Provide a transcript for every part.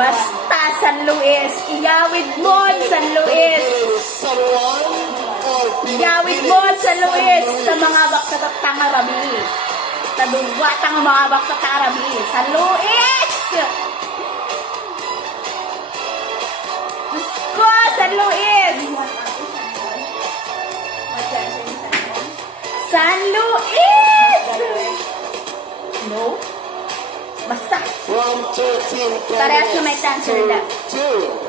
Basta San Luis. Iyawid mo San Luis. Iyawid mo San Luis sa mga baksatatang Arabi. Tadugwatang mga baksatatang Arabi. San Luis! Gusto San Luis! San Luis! No? Basta. Parehas na may answer lang.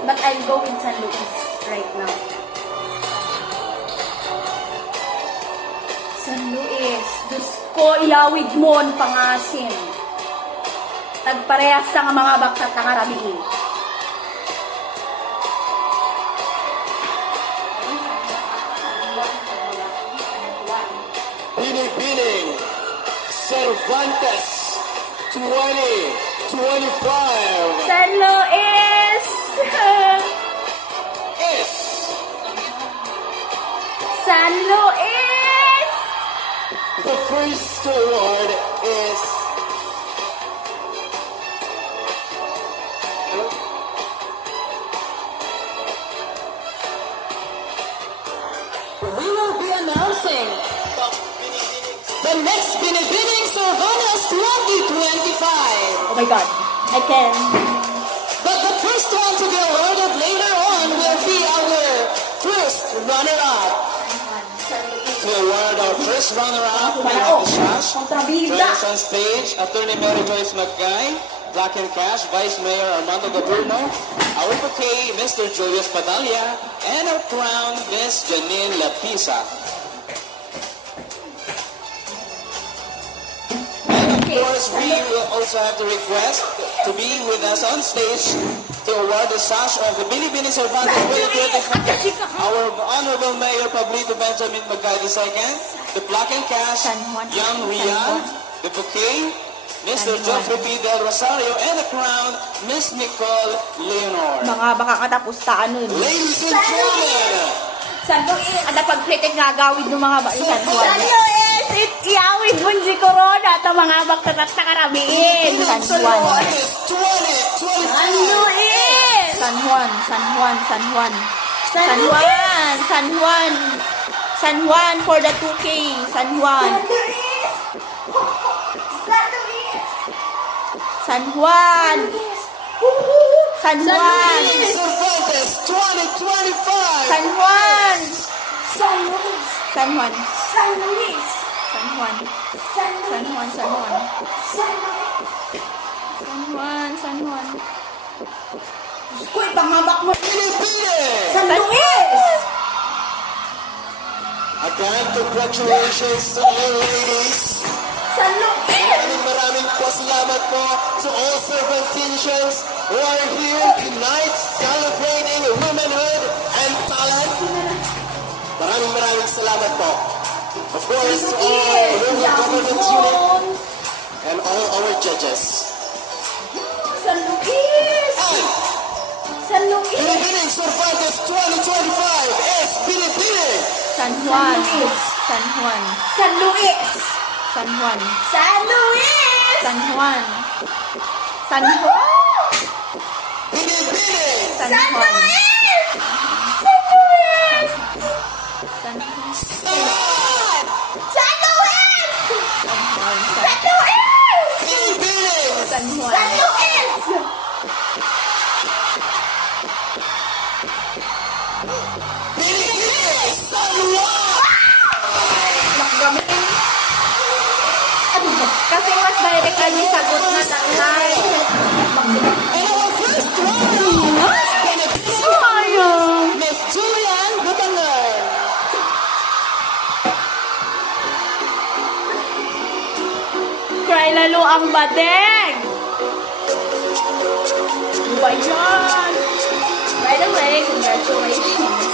But I'll go with San Luis right now. San Luis. Diyos ko, iyawid mo ang pangasin. Tagparehas sa mga baksat ng Arabi. Binibining Cervantes 2025 San Luis! is San Luis! the first award is We will be announcing the next Binibining Cervantes 2025. Oh my God. I can. But the first one to be awarded later on will be our first runner-up. to award our first runner-up in Malao. the Shash. Kontrabida. Joins on stage, Attorney Mary Joyce Magkay, Black and Cash, Vice Mayor Armando Gaburno, our bouquet, Mr. Julius Padilla, and our crown, Miss Janine Lapisa. And of course, we will also have to request to be with us on stage to award the sash of the Binibining Cervantes 2025. Our Honorable Mayor Pablito Benjamin Magkay II, the Black and Cash, San Juan. Young San Rian, Juan. the bouquet, Mr. San Juan. Geoffrey B. Del Rosario, and the crown, Miss Nicole Leonor. Mga baka katapos taan nun. Ladies and gentlemen, San Luis. Ada pagplitik nga gawid ng mga San Juan. San Luis! Iyawid mo si Corona at mga baktatat na karabiin. San Juan. August 2025. San Luis! San Juan. San Juan. San Juan. San Juan. San Juan. San Juan for the 2K. San Juan. San Juan. San Juan. Cervantes 2025. San Juan. San Luis, San Juan. San Luis, San Juan. San San Luis, Juan. San Juan. San Luis. San Juan. San Juan. Kuy, panghabak mo. Binibining. San Luis! Again, congratulations to you ladies. San Luis! Maraming pasalamat po to all Cervantinians who are here tonight celebrating womanhood and talent. Maraming salamat po. Of course, all women government unit and all our judges. San Luis! And San Luis! Binibining Cervantes 2025 is Binibining. San Juan. San Juan. San Luis! San Juan. San Luis! San Juan. San Juan. Binibining. San San Juan. Luis! San Luis! San Juan. Salad. San Luis! San San Luis! Binibining. San Juan. San Luis! Binibining. San Juan. Nakagamin. Kasi mas direct ang yung sagot na tatay. And our first runner is Binibining. Sayang. Miss Julian Gutangan. Cry lalo ang badeng. Ano ba yan? By the way, congratulations.